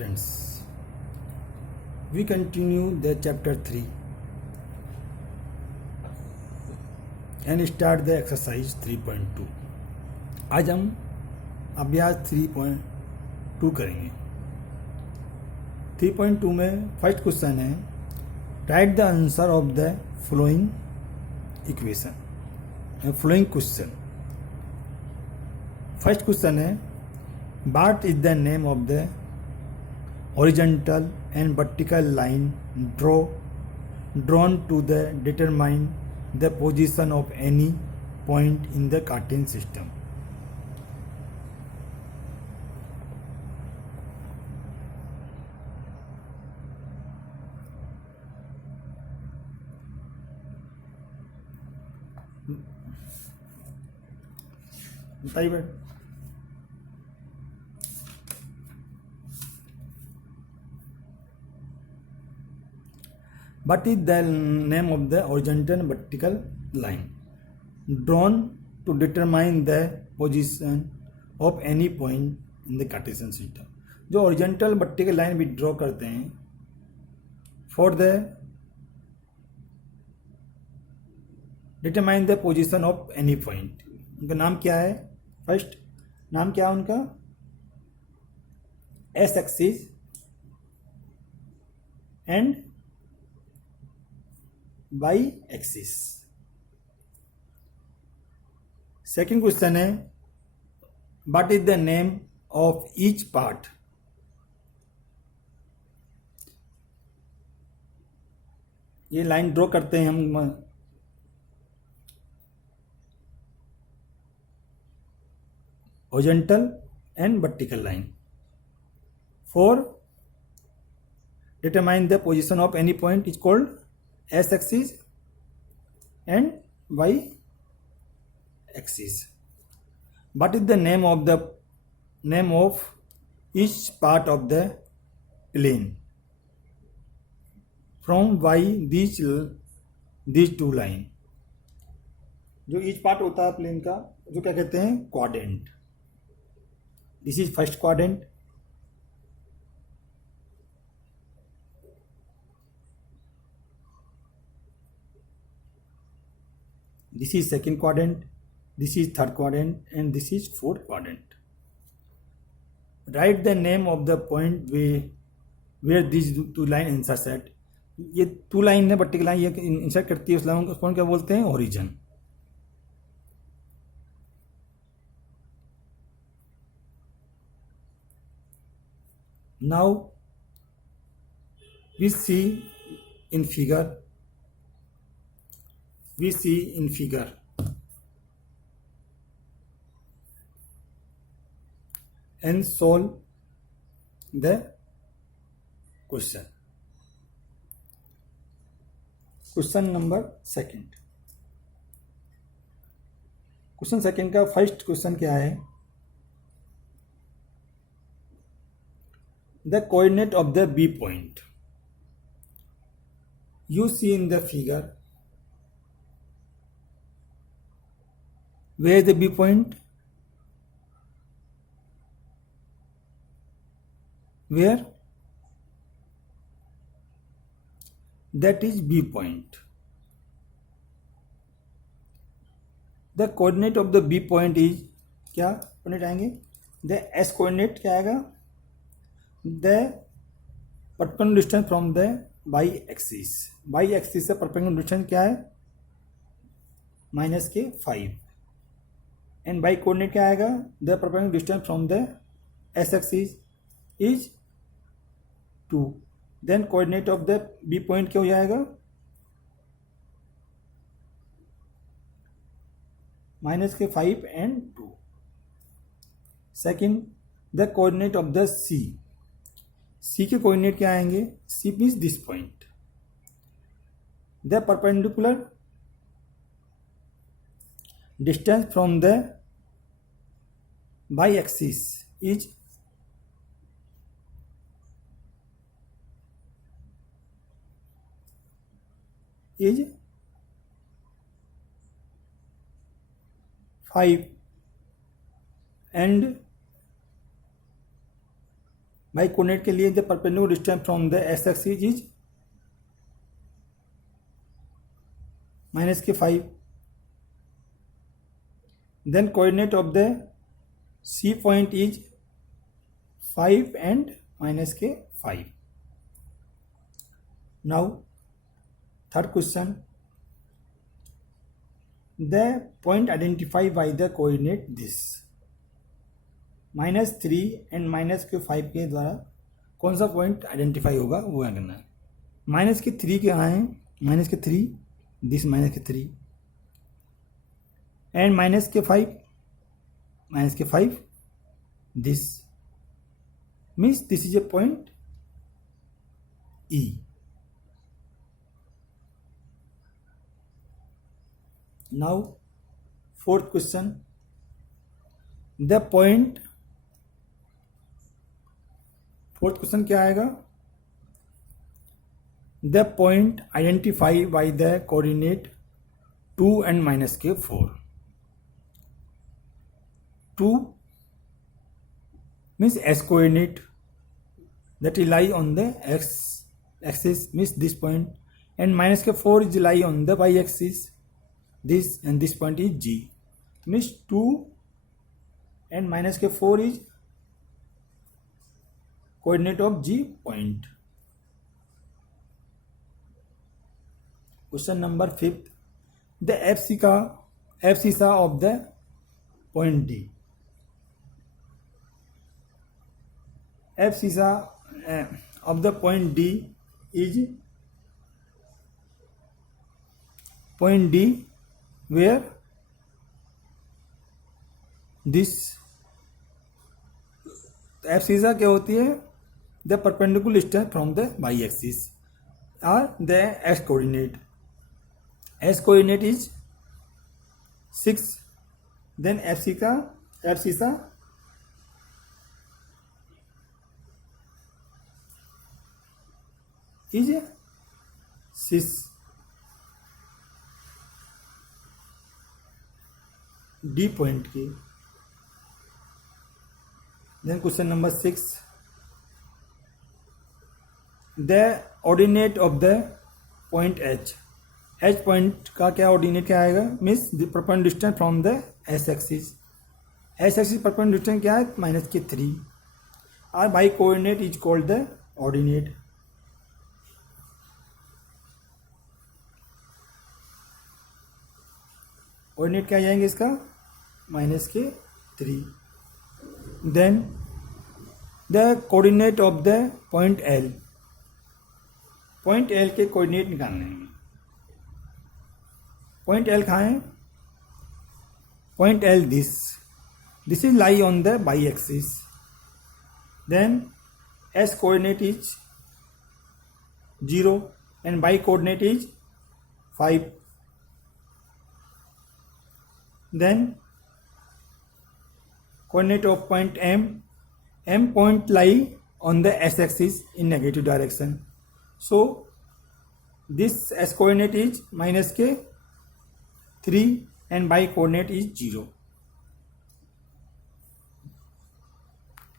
friends, we continue the chapter 3 and start the exercise 3.2. आज हम अभ्यास 3.2 करेंगे। 3.2 में फर्स्ट क्वेश्चन है, right the answer of the flowing equation. Flowing question, first question है, what is the name of the horizontal and vertical line drawn to determine the position of any point in the Cartesian system? बताइए। What is the name of the horizontal and vertical line drawn to determine the position of any point in the Cartesian system? जो horizontal vertical line भी draw करते हैं for the determine the position of any point, उनका नाम क्या है? First नाम क्या है उनका? S axis and y axis. Second question है, what is the name of each part? ये लाइन ड्रॉ करते हैं हम horizontal and vertical line for determine the position of any point is called S axis and Y axis. What is the name of each part of the plane from Y these two line? जो each part होता है plane का, जो क्या कहते हैं? Quadrant. This is first quadrant, this is second quadrant, this is third quadrant, and this is fourth quadrant. Write the name of the point where these two line intersect. ये two line है, vertical line ये insert करती है उस line को, उसको क्या बोलते हैं? Origin. Now we see in figure and solve the question. Question number second. Question second का फर्स्ट क्वेश्चन क्या है? The coordinate of the B point you see in the figure, where is the B point? Where? That is B point. The coordinate of the B point is क्या coordinate आएंगे? The S coordinate क्या आएगा? The perpendicular distance from the y axis. y axis से perpendicular distance क्या है? -5. and y coordinate क्या आएगा? The perpendicular distance from the s axis is 2. then coordinate of the b point क्या हो जाएगा? -5 and 2. second, the coordinate of the c के coordinate क्या आएंगे? c means this point. the perpendicular distance from the y axis is is 5 and y coordinate के लिए the perpendicular distance from the x axis is -5. Then coordinate of the C point is 5 and -5. Now third question, the point identified by the coordinate this. -3 and -5 के द्वारा कौन सा point identify होगा वो क्या करना है. -3 क्या है, -3 this -3 and -5 this means this is a point E. Now fourth question, the point, fourth question क्या आएगा, the point identified by the coordinate 2 and -4. 2 means x coordinate that lie on the x axis means this point, and -4 is lie on the y axis, this, and this point is G means 2 and -4 is coordinate of G point. Question number 5th, the abscissa of the point D. Abscissa of the point D is point D where this abscissa क्या होती है, the perpendicular distance from the y axis or the x coordinate. X coordinate is 6. Then abscissa is 6. D point की. Then question number 6, the ordinate of the point H. H point का क्या ordinate क्या आएगा, means the perpendicular distance from the S axis. S axis perpendicular distance क्या है, -3. और by coordinate is called the ordinate. Ordinate क्या जाएंगे इसका, -3. Then the coordinate of the point L. Point L के coordinate निकालने हैं. Point L कहाँ है, point L this is lie on the y axis. Then S coordinate is 0 and y coordinate is 5. Then coordinate of point M point lie on the S axis in negative direction. So this S coordinate is -3 and y coordinate is 0.